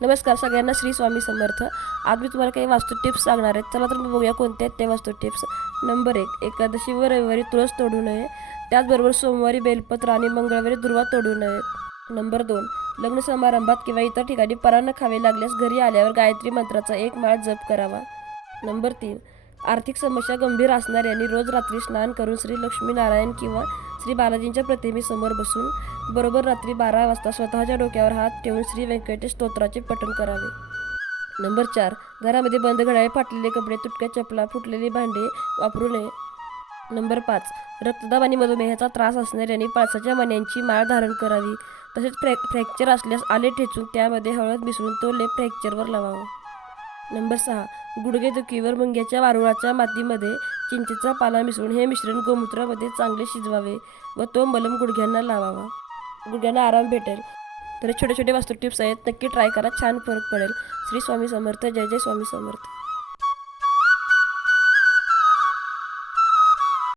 नमस्कार सगळ्यांना, श्री स्वामी समर्थ. आज मी तुम्हाला काही वास्तू टिप्स सांगणार आहे. चला तर मग बघूया कोणत्या आहेत त्या वास्तू टिप्स. नंबर 1, एकादशी व रविवारी तुळस तोडू नये. त्याचबरोबर सोमवारी बेलपत्र आणि मंगळवारी दुर्वा तोडू नये. नंबर 2, लग्न समारंभात किंवा इतर ठिकाणी परान्न खावे लागल्यास घरी आल्यावर गायत्री मंत्राचा 1 माळ जप करावा. नंबर 3, आर्थिक समस्या गंभीर असणाऱ्यांनी रोज रात्री स्नान करून श्री लक्ष्मीनारायण किंवा श्री बालाजींच्या प्रतिमेसमोर बसून बरोबर रात्री 12 वाजता स्वतःच्या डोक्यावर हात ठेवून श्री व्यंकटेश स्तोत्राचे पठण करावे. नंबर 4, घरामध्ये बंद घड्याळे, फाटलेले कपडे, तुटक्या चपला, फुटलेली भांडे वापरू नये. नंबर 5, रक्तदाब आणि मधुमेहाचा त्रास असणाऱ्यांनी पळसाच्या मण्यांची माळ धारण करावी. तसेच फ्रॅक्चर असल्यास आले ठेचून त्यामध्ये हळद मिसळून तो लेप फ्रॅक्चरवर लावावा. नंबर 6, गुडघेदुखीवर मुंग्याच्या वारुळाच्या मातीमध्ये चिंचेचा पाला मिसळून हे मिश्रण गोमूत्रामध्ये चांगले शिजवावे व तो मलम गुडघ्यांना लावावा. गुडघ्यांना आराम भेटेल. तर छोटे छोटे वास्तू टिप्स आहेत, नक्की ट्राय करा, छान फरक पडेल. श्री स्वामी समर्थ. जय जय स्वामी समर्थ.